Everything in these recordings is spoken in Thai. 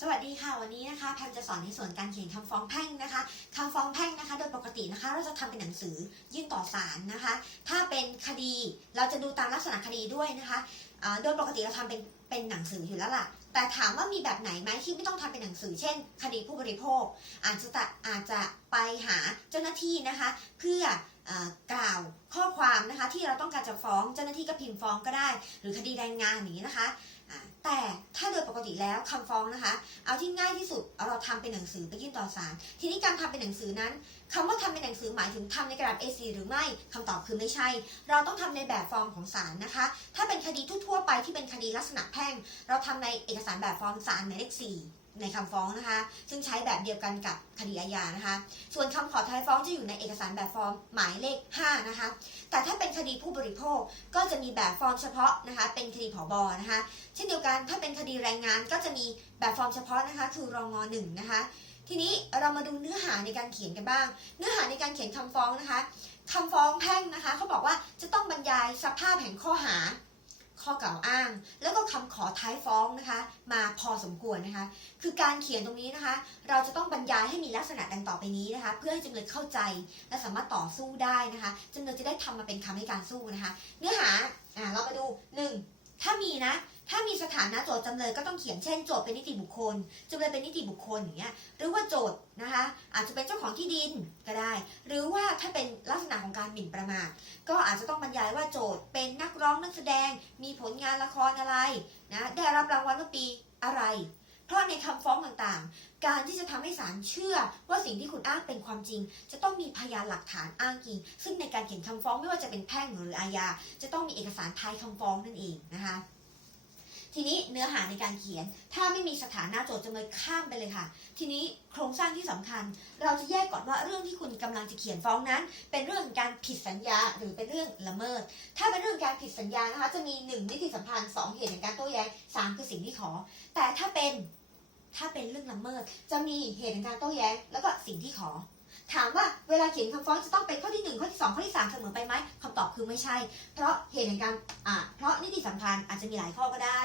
สวัสดีค่ะวันนี้นะคะแพมจะสอนในส่วนการเขียนคำฟ้องแพ่งนะคะคำฟ้องแพ่งนะคะ โดยปกตินะคะ เราจะทำเป็นหนังสือยื่นต่อศาลนะคะ ถ้าเป็นคดีเราจะดูตามลักษณะคดีด้วยนะคะโดยปกติเราทำเป็นเป็นหนังสืออยู่แล้วล่ะ แต่ถามว่ามีแบบไหนไหมที่ไม่ต้องทำเป็นหนังสือ เช่น คดีผู้บริโภค อาจจะอาจจะไปหาเจ้าหน้าที่นะคะ เพื่อกล่าวข้อความนะคะ ที่เราต้องการจะฟ้องเจ้าหน้าที่ก็พิมพ์ฟ้องก็ได้ หรือคดีแรงงานอย่างนี้นะคะ แต่ถ้าโดยปกติแล้วคำฟ้องนะคะ เอาที่ง่ายที่สุดเราทำเป็นหนังสือไปยื่นต่อศาลทีนี้การทำเป็นหนังสือนั้นคำว่าทำเป็นหนังสือหมายถึงทำในกระดาษ A4 หรือไม่คำตอบคือไม่ใช่ เราต้องทำในแบบฟอร์มของศาลนะคะ ถ้าเป็นคดีทั่วๆไปที่เป็นคดีลักษณะแพ่ง เราทำในเอกสารแบบฟอร์มศาลหมายเลข4ในคำฟ้องนะคะ ซึ่งใช้แบบเดียวกันกับคดีอาญานะคะ ส่วนคำขอถอนฟ้องจะอยู่ในเอกสารแบบฟอร์มหมายเลข 5 นะคะ แต่ถ้าเป็นคดีผู้บริโภคก็จะมีแบบฟอร์มเฉพาะนะคะ เป็นคดีผอบนะคะ เช่นเดียวกันถ้าเป็นคดีแรงงานก็จะมีแบบฟอร์มเฉพาะนะคะ คือรองงหนึ่งนะคะ ทีนี้เรามาดูเนื้อหาในการเขียนกันบ้าง เนื้อหาในการเขียนคำฟ้องนะคะคำฟ้องแพ่งนะคะเขาบอกว่าจะต้องบรรยายสภาพแห่งข้อหา ข้อกล่าวอ้าง แล้วก็คำขอท้ายฟ้องนะคะ มาพอสมควรนะคะ คือการเขียนตรงนี้นะคะ เราจะต้องบรรยายให้มีลักษณะดังต่อไปนี้นะคะ เพื่อให้จำเลยเข้าใจและสามารถต่อสู้ได้นะคะจำเลยจะได้ทำมาเป็นคำให้การสู้นะคะ เนื้อหาอ่าเรามาดูหนึ่งถ้ามีนะ ถ้ามีสถานะโจทย์จำเลยก็ต้องเขียนเช่นโจทย์เป็นนิติบุคคลจำเลยเป็นนิติบุคคลอย่างเงี้ยหรือว่าโจทย์นะคะอาจจะเป็นเจ้าของที่ดินก็ได้ หรือว่าถ้าเป็นลักษณะของการหมิ่นประมาทก็อาจจะต้องบรรยายว่าโจทย์เป็นนักร้องนักแสดง มีผลงานละครอะไรนะได้รับรางวัลเมื่อปีอะไร เพราะในคำฟ้องต่างๆ การที่จะทำให้ศาลเชื่อว่าสิ่งที่คุณอ้างเป็นความจริง จะต้องมีพยานหลักฐานอ้างอิงซึ่งในการเขียนคำฟ้องไม่ว่าจะเป็นแพ่งหรืออาญาจะต้องมีเอกสารท้ายคำฟ้องนั่นเองนะคะ ทีนี้เนื้อหาในการเขียน ถ้าไม่มีสถานะโจทย์จำเลยข้ามไปเลยค่ะ ทีนี้โครงสร้างที่สำคัญ เราจะแยกก่อนว่าเรื่องที่คุณกำลังจะเขียนฟ้องนั้น เป็นเรื่องการผิดสัญญาหรือเป็นเรื่องละเมิด ถ้าเป็นเรื่องการผิดสัญญานะคะจะมีหนึ่งนิติสัมพันธ์สองเหตุแห่งการโต้แย้งสามคือสิ่งที่ขอ แต่ถ้าเป็นถ้าเป็นเรื่องละเมิด จะมีเหตุแห่งการโต้แย้งแล้วก็สิ่งที่ขอ ถามว่าเวลาเขียนคำฟ้องจะต้องเป็นข้อที่หนึ่งข้อที่สองข้อที่สามเสมอไปไหมคำตอบคือไม่ใช่ เพราะเหตุแห่งการอ่าเพราะนิติสัมพันธ์อาจจะมีหลายข้อก็ได้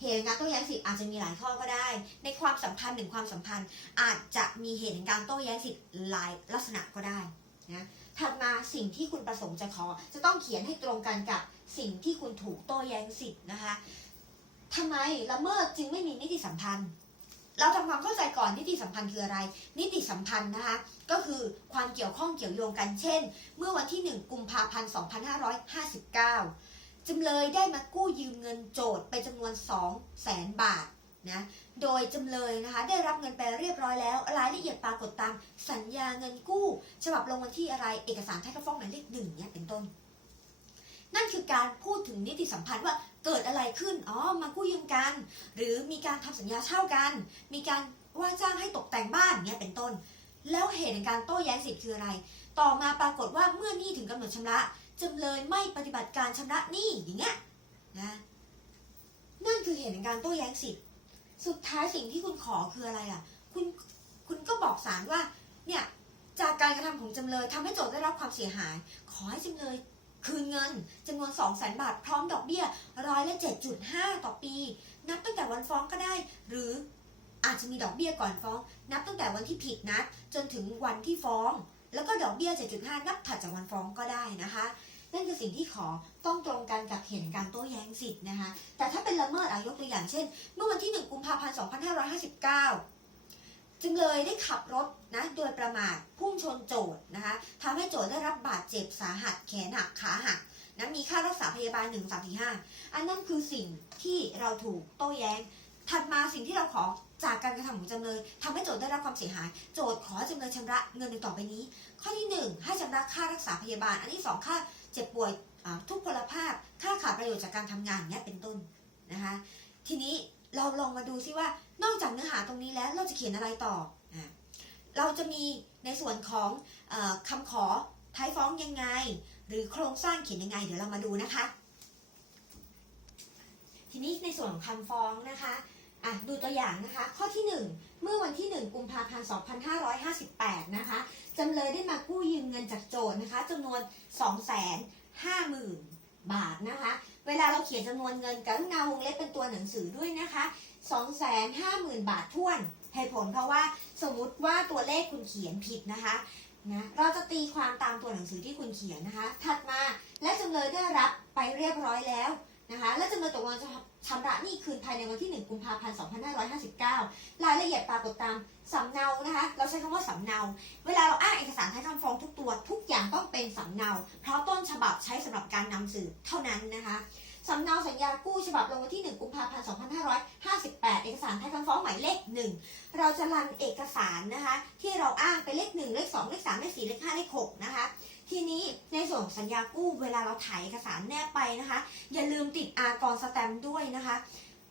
เหตุแห่งการโต้แย้งสิทธิ์อาจจะมีหลายข้อก็ได้ ในความสัมพันธ์หนึ่งความสัมพันธ์ อาจจะมีเหตุแห่งการโต้แย้งสิทธิ์หลายลักษณะก็ได้นะถัดมาสิ่งที่คุณประสงค์จะขอ จะต้องเขียนให้ตรงกันกับสิ่งที่คุณถูกโต้แย้งสิทธิ์นะคะทำไมละเมิดจึงไม่มีนิติสัมพันธ์ เราทำความเข้าใจก่อนนิติสัมพันธ์คืออะไร นิติสัมพันธ์นะคะ ก็คือความเกี่ยวข้องเกี่ยวโยงกันเช่น เมื่อวันที่ 1 กุมภาพันธ์ 2559 จำเลยได้มากู้ยืมเงินโจทย์ไปจำนวน2แสนบาทนะ โดยจำเลยนะคะได้รับเงินไปเรียบร้อยแล้ว รายละเอียดปรากฏตามสัญญาเงินกู้ ฉบับลงวันที่อะไร เอกสารท้ายคำฟ้องหมายเลขหนึ่งเนี่ยเป็นต้น นั่นคือการพูดถึงนิติสัมพันธ์ว่าเกิดอะไรขึ้น อ๋อ มากู้ยืมกัน หรือมีการทำสัญญาเช่ากัน มีการว่าจ้างให้ตกแต่งบ้านเนี่ยเป็นต้น แล้วเหตุในการโต้แย้งสิทธิ์คืออะไร ต่อมาปรากฏว่าเมื่อหนี้ถึงกำหนดชำระจำเลยไม่ปฏิบัติการชำระหนี้อย่างเงี้ยนะ นั่นคือเหตุในการโต้แย้งสิทธิ์ สุดท้ายสิ่งที่คุณขอคืออะไรอะ คุณ คุณก็บอกศาลว่า เนี่ย จากการกระทำของจำเลยทำให้โจทย์ได้รับความเสียหาย ขอให้จำเลย คืนเงินจำนวน 2 0 0 0 0 0 บาท พร้อมดอกเบี้ยร้อยละ7.5 ต่อปี นับตั้งแต่วันฟ้องก็ได้ หรืออาจจะมีดอกเบี้ยก่อนฟ้อง นับตั้งแต่วันที่ผิดนัดจนถึงวันที่ฟ้อง แล้วก็ดอกเบี้ย 7.5 นับถัดจากวันฟ้องก็ได้นะคะ นั่นคือสิ่งที่ขอต้องตรงกันกับเหตุการโต้แย้งสิทธิ์นะคะ แต่ถ้าเป็นละเมิดอายกตัวอย่างเช่น เมื่อวันที่ 1 กุมภาพันธ์ 2559 จึงเลยได้ขับรถนะโดยประมาทพุ่งชนโจทย์นะคะทำให้โจทย์ได้รับบาดเจ็บสาหัสแขนหักขาหักนะมีค่ารักษาพยาบาล1 3 4 5อันนั้นคือสิ่งที่เราถูกโต้แย้ง ถัดมาสิ่งที่เราขอจากการกระทำของจำเลยทำให้โจทย์ได้รับความเสียหาย โจทย์ขอจำเลยชำระเงินในต่อไปนี้ ข้อที่ 1 ให้ชำระค่ารักษาพยาบาล อันที่ 2 ค่าเจ็บป่วยทุกพลภาพ ค่าขาดประโยชน์จากการทำงานเนี้ยเป็นต้นนะคะทีนี้เราลองมาดูซิว่า นอกจากเนื้อหาตรงนี้แล้วเราจะเขียนอะไรต่ออเราจะมีในส่วนของออคำขอท้ายฟ้องยังไง หรือโครงสร้างเขียนยังไง เดี๋ยวเรามาดูนะคะ ทีนี้ในส่วนของคำฟ้องนะคะอะดูตัวอย่างนะคะ ข้อที่ 1 เมื่อวันที่ 1 กุมภาพันธ์ 2558 นะคะจำเลยได้มากู้ยืมเงินจากโจทย์นะคะจำนวน 250,000 บาทนะคะ เวลาเราเขียนจำนวนเงินกรุณาวงเล็บเป็นตัวหนังสือด้วยนะคะ 250,000 บาทท้วนเหตุผลเพราะว่าสมมุติว่าตัวเลขคุณเขียนผิดนะคะนะเราจะตีความตามตัวหนังสือที่คุณเขียนนะคะ ถัดมาและจำเลยได้รับไปเรียบร้อยแล้วนะคะและจำเลยตกลงจะชำระหนี้คืนภายในวันที่ 1 กุมภาพันธ์ 2559 รายละเอียดปรากฏตามสำเนานะคะ เราใช้คำว่าสำเนา เวลาเราอ้างเอกสารท้ายคำฟ้องทุกตัว ทุกอย่างต้องเป็นสำเนา เพราะต้นฉบับใช้สำหรับการนำสืบเท่านั้นนะคะ สำเนาสัญญากู้ฉบับลงวันที่ 1 กุมภาพันธ์ 2558 เอกสารไทยคำฟ้องหมายเลข 1 เราจะรันเอกสารนะคะ ที่เราอ้างเป็นเลข 1 เลข 2 เลข 3 เลข 4 เลข 5 เลข 6 นะคะ ทีนี้ในส่วนสัญญากู้เวลาเราถ่ายเอกสารแนบไปนะคะ อย่าลืมติดอากรสแตมด้วยนะคะ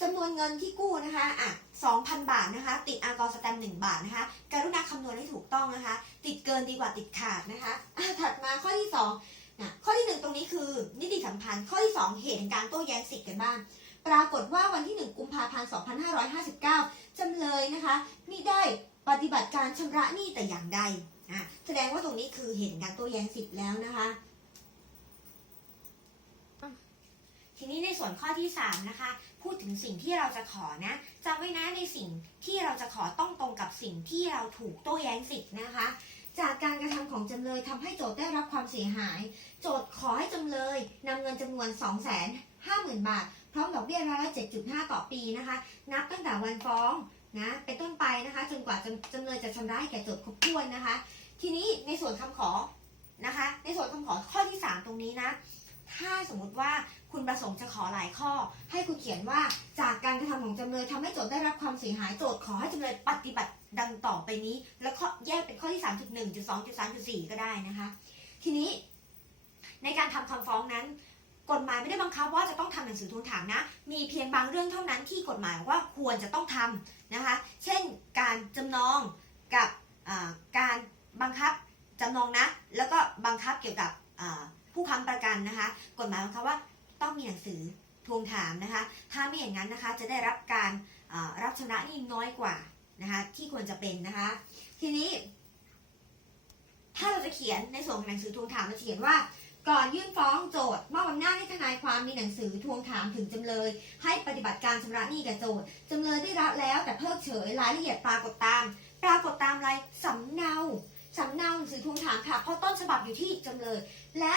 จำนวนเงินที่กู้นะคะ อะ 2,000 บาทนะคะ ติดอากรสแตมป์1บาทนะคะ กรุณาคำนวณให้ถูกต้องนะคะ ติดเกินดีกว่าติดขาดนะคะอะถัดมาข้อที่ 2 นะข้อที่หนึ่งตรงนี้คือ นิติสัมพันธ์ ข้อที่ 2 เหตุแห่งการโต้แย้งสิทธิ์กันบ้าง ปรากฏว่าวันที่ 1 กุมภาพันธ์ 2559 จำเลยนะคะมิได้ปฏิบัติการชำระหนี้แต่อย่างใดแสดงว่าตรงนี้คือเหตุการโต้แย้งสิทธิ์แล้วนะคะ ทีนี้ในส่วนข้อที่ 3 นะคะ พูดถึงสิ่งที่เราจะขอนะจำไว้นะในสิ่งที่เราจะขอต้องตรงกับสิ่งที่เราถูกโต้แย้งสิทธิ์นะคะ จากการกระทำของจำเลยทำให้โจทย์ได้รับความเสียหาย โจทย์ขอให้จำเลยนำเงินจำนวน 2 5 0 0 0 0 บาท พร้อมดอกเบี้ยร้อยละ7.5 ต่อปีนะคะ นับตั้งแต่วันฟ้องนะเป็นต้นไปนะคะจนกว่าจำจำเลยจะชำระให้แก่โจทย์ครบถ้วนนะคะ ทีนี้ในส่วนคำขอนะคะ ในส่วนคำขอข้อที่ 3 ตรงนี้นะถ้าสมมุติว่าคุณประสงค์จะขอหลายข้อ ให้คุณเขียนว่าจากการกระทำของจำเลยทำให้โจทย์ได้รับความเสียหายโจทย์ขอให้จำเลยปฏิบัติ ดังต่อไปนี้ แล้วข้อแยกเป็นข้อที่ 3.1.2.3.4 ก็ได้นะคะ ทีนี้ในการทำคำฟ้องนั้น กฎหมายไม่ได้บังคับว่าจะต้องทำหนังสือทวงถามนะ มีเพียงบางเรื่องเท่านั้นที่กฎหมายว่าควรจะต้องทำนะคะ เช่นการจำนองกับการบังคับจำนองนะ แล้วก็บังคับเกี่ยวกับผู้ค้ำประกันนะคะ กฎหมายบังคับว่าต้องมีหนังสือทวงถามนะคะ ถ้าไม่อย่างนั้นนะคะจะได้รับการรับชำระนี้น้อยกว่า นะคะที่ควรจะเป็นนะคะ ทีนี้ ถ้าเราจะเขียนในส่วนของหนังสือทวงถามเราจะเขียนว่า ก่อนยื่นฟ้องโจทย์มอบอำนาจให้ทนายความมีหนังสือทวงถามถึงจำเลย ให้ปฏิบัติการชำระหนี้แก่โจทย์จำเลยได้รับแล้วแต่เพิกเฉยรายละเอียดปรากฏตาม ปรากฏตามอะไรสำเนาสำเนาหนังสือทวงถามค่ะเพราะต้นฉบับอยู่ที่จำเลย และ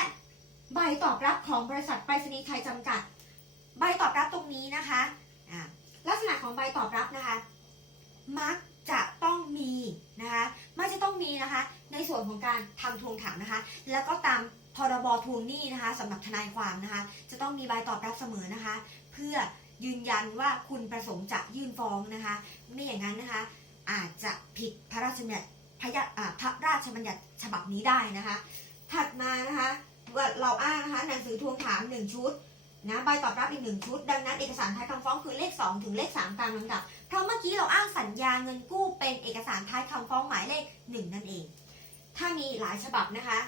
ใบตอบรับของบริษัทไปรษณีย์ไทยจำกัด ใบตอบรับตรงนี้นะคะลักษณะของใบตอบรับนะคะ มักจะต้องมีนะคะมักจะต้องมีนะคะ ในส่วนของการทำทวงถามนะคะ แล้วก็ตามพรบทวงหนี้นะคะสำหรับทนายความนะคะ จะต้องมีใบตอบรับเสมอนะคะ เพื่อยืนยันว่าคุณประสงค์จะยื่นฟ้องนะคะ ไม่อย่างนั้นนะคะ อาจจะผิดพระราชบัญญัติพระพระราชบัญญัติฉบับนี้ได้นะคะ ถัดมานะคะว่าเราอ้างนะคะหนังสือทวงถาม1ชุด นะใบตอบรับอีกหนึ่งชุด ดังนั้นเอกสารท้ายคำฟ้องคือเลข 2 ถึงเลข 3 ตามลำดับ เพราะเมื่อกี้เราอ้างสัญญาเงินกู้เป็นเอกสารท้ายคำฟ้องหมายเลข 1 นั่นเอง ถ้ามีหลายฉบับนะคะ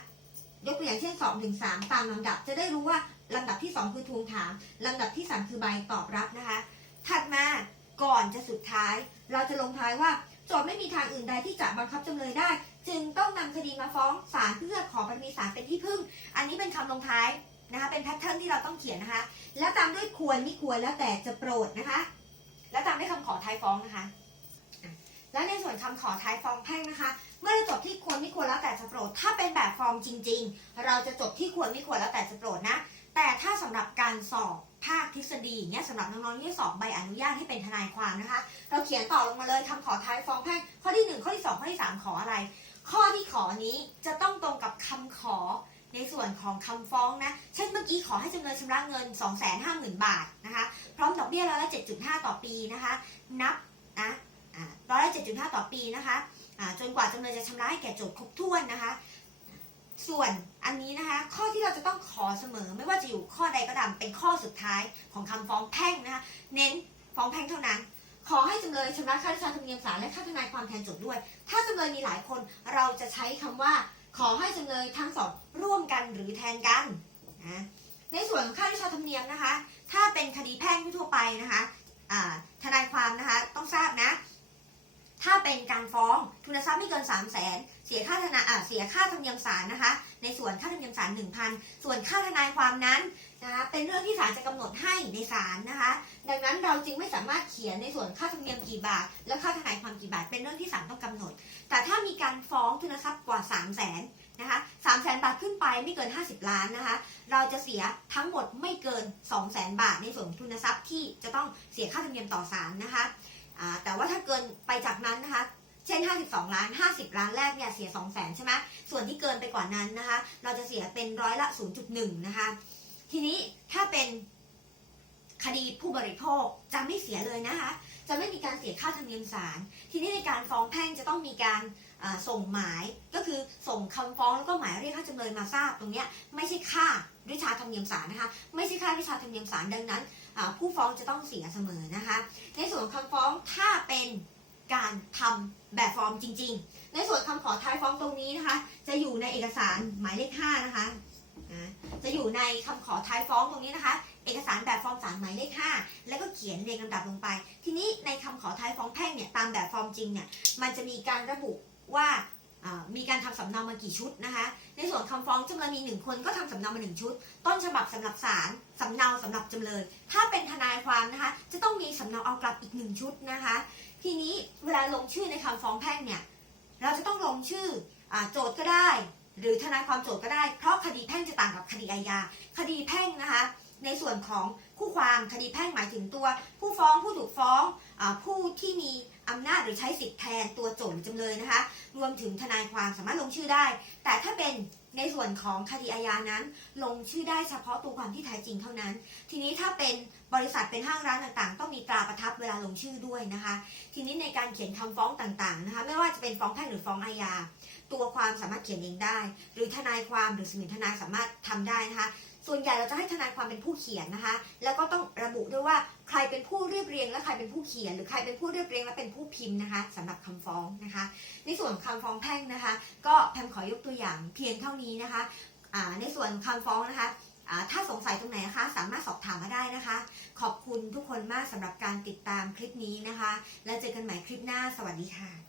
ยกตัวอย่างเช่น 2 ถึง 3 ตามลำดับ จะได้รู้ว่าลำดับที่ 2 คือทวงถามลำดับที่ 3 คือใบตอบรับนะคะ ถัดมาก่อนจะสุดท้าย เราจะลงท้ายว่าโจทย์ไม่มีทางอื่นใดที่จะบังคับจำเลยได้ จึงต้องนำคดีมาฟ้องศาลเพื่อขอบารมีศาลเป็นที่พึ่ง อันนี้เป็นคำลงท้าย นะคะเป็นแพทเทิร์นที่เราต้องเขียนนะคะ แล้วตามด้วยควรไม่ควรแล้วแต่จะโปรดนะคะ แล้วตามด้วยคำขอท้ายฟ้องนะคะ แล้วในส่วนคำขอท้ายฟ้องแพ่งนะคะ เมื่อเราจบที่ควรไม่ควรแล้วแต่จะโปรด ถ้าเป็นแบบฟอร์มจริง ๆ เราจะจบที่ควรไม่ควรแล้วแต่จะโปรดนะ แต่ถ้าสำหรับการสอบภาคทฤษฎีเงี้ยสำหรับน้องๆที่สอบใบอนุญาตให้เป็นทนายความนะคะ เราเขียนต่อลงมาเลยคำขอท้ายฟ้องแพ่งข้อที่หนึ่งข้อที่สองข้อที่สามขออะไร ข้อที่ขอนี้จะต้องตรงกับคำขอ ในส่วนของคำฟ้องนะ เช่นเมื่อกี้ขอให้จำเลยชำระเงิน 250,000 บาทนะคะ พร้อมดอกเบี้ยร้อยละ 7.5 ต่อปีนะคะ นับนะร้อยละ 7.5 ต่อปีนะคะอ่าจนกว่าจำเลยจะชำระให้แก่โจทย์ครบถ้วนนะคะ ส่วนอันนี้นะคะ ข้อที่เราจะต้องขอเสมอไม่ว่าจะอยู่ข้อใดก็ตามเป็นข้อสุดท้ายของคำฟ้องแพ่งนะคะ เน้นฟ้องแพ่งเท่านั้นขอให้จำเลยชำระค่าราชการธรรมเนียมศาลและค่าทนายความแทนโจทย์ด้วย ถ้าจำเลยมีหลายคนเราจะใช้คำว่า ขอให้จำเลยทั้งสองร่วมกันหรือแทนกันนะในส่วนของค่าที่ชาธรรมเนียมนะคะ ถ้าเป็นคดีแพ่งทั่วไปนะคะอ่าทนายความนะคะต้องทราบนะ ถ้าเป็นการฟ้องทุนทรัพย์ไม่เกิน3 0 0แสนเสียค่าทนายอ่าเสียค่าธรรมเนียมศาลนะคะ ในส่วนค่าธรรมเนียมศาล1,000ส่วนค่าทนายความนั้นนะคะเป็นเรื่องที่ศาลจะกำหนดให้ในศาลนะคะ ดังนั้นเราจึงไม่สามารถเขียนในส่วนค่าธรรมเนียมกี่บาท และค่าทนายความกี่บาท เป็นเรื่องที่ศาลต้องกำหนด แต่ถ้ามีการฟ้องทุนทรัพย์กว่า3 0 0 0 0นนะคะ3 0 0 0 0 0บาทขึ้นไปไม่เกิน 50 ล้านนะคะ เราจะเสียทั้งหมดไม่เกิน 2 0 0 0 0 0บาทในส่วนของทุนทรัพย์ที่จะต้องเสียค่าธรรมเนียมต่อศาลนะคะ แต่ว่าถ้าเกินไปจากนั้นนะคะ เช่น 52 ล้าน 50 ล้านแรกเนี่ยเสีย 2 0 0 0 0 0ใช่ไหมส่วนที่เกินไปกว่านั้นนะคะ เราจะเสียเป็นร้อยละ 0.1 นะคะ ทีนี้ถ้าเป็นคดีผู้บริโภคจะไม่เสียเลยนะคะ จะไม่มีการเสียค่าธรรมเนียมศาล ทีนี้ในการฟ้องแพ่งจะต้องมีการส่งหมายก็คือส่งคำฟ้องแล้วก็หมายเรียกค่าจำเลยมาทราบตรงนี้ไม่ใช่ค่าวิชาธรรมเนียมศาลนะคะ ไม่ใช่ค่าวิชาธรรมเนียมศาลดังนั้น ผู้ฟ้องจะต้องเสียเสมอนะคะ ในส่วนของคำฟ้องถ้าเป็น การทำแบบฟอร์มจริง ๆ ในส่วนคำขอท้ายฟ้องตรงนี้นะคะ จะอยู่ในเอกสารหมายเลข5นะคะจะอยู่ในคำขอท้ายฟ้องตรงนี้นะคะ เอกสารแบบฟอร์มสารหมายเลข 5 แล้วก็เขียนเรียงลำดับลงไป ทีนี้ในคำขอท้ายฟ้องแพ่งเนี่ยตามแบบฟอร์มจริงเนี่ยมันจะมีการระบุว่ามีการทำสำเนามากี่ชุดนะคะ ในส่วนคำฟ้องจำเลยมีหนึ่งคนก็ทำสำเนามาหนึ่งชุด ต้นฉบับสำหรับศาล สำเนาสำหรับจำเลย ถ้าเป็นทนายความนะคะ จะต้องมีสำเนาเอากลับอีกหนึ่งชุดนะคะ ทีนี้เวลาลงชื่อในคำฟ้องแพ่งเนี่ย เราจะต้องลงชื่ออโจทย์ก็ได้ หรือทนายความโจทย์ก็ได้ เพราะคดีแพ่งจะต่างกับคดีอาญา คดีแพ่งนะคะ ในส่วนของคู่ความคดีแพ่งหมายถึงตัว ผู้ฟ้องผู้ถูกฟ้องอผู้ที่มีอำนาจหรือใช้สิทธิ์แทนตัวโจทย์จำเลยนะคะ รวมถึงทนายความสามารถลงชื่อได้ แต่ถ้าเป็น ในส่วนของคดีอาญานั้น ลงชื่อได้เฉพาะตัวความที่แท้จริงเท่านั้น ทีนี้ถ้าเป็นบริษัทเป็นห้างร้านต่างๆ ต้องมีตราประทับเวลาลงชื่อด้วยนะคะ ทีนี้ในการเขียนคำฟ้องต่างๆนะคะ ไม่ว่าจะเป็นฟ้องแพ่งหรือฟ้องอาญา ตัวความสามารถเขียนเองได้ หรือทนายความหรือสมินทนายสามารถทำได้นะคะ ส่วนใหญ่เราจะให้ทนายความเป็นผู้เขียนนะคะ แล้วก็ต้อง ใครเป็นผู้เรียบเรียงและใครเป็นผู้เขียน หรือใครเป็นผู้เรียบเรียงและเป็นผู้พิมพ์นะคะสำหรับคำฟ้องนะคะ ในส่วนคำฟ้องแพ่งนะคะ ก็แพมขอยกตัวอย่างเพียงเท่านี้นะคะในส่วนคำฟ้องนะคะถ้าสงสัยตรงไหนนะคะ สามารถสอบถามมาได้นะคะ ขอบคุณทุกคนมากสำหรับการติดตามคลิปนี้นะคะ แล้วเจอกันใหม่คลิปหน้า สวัสดีค่ะ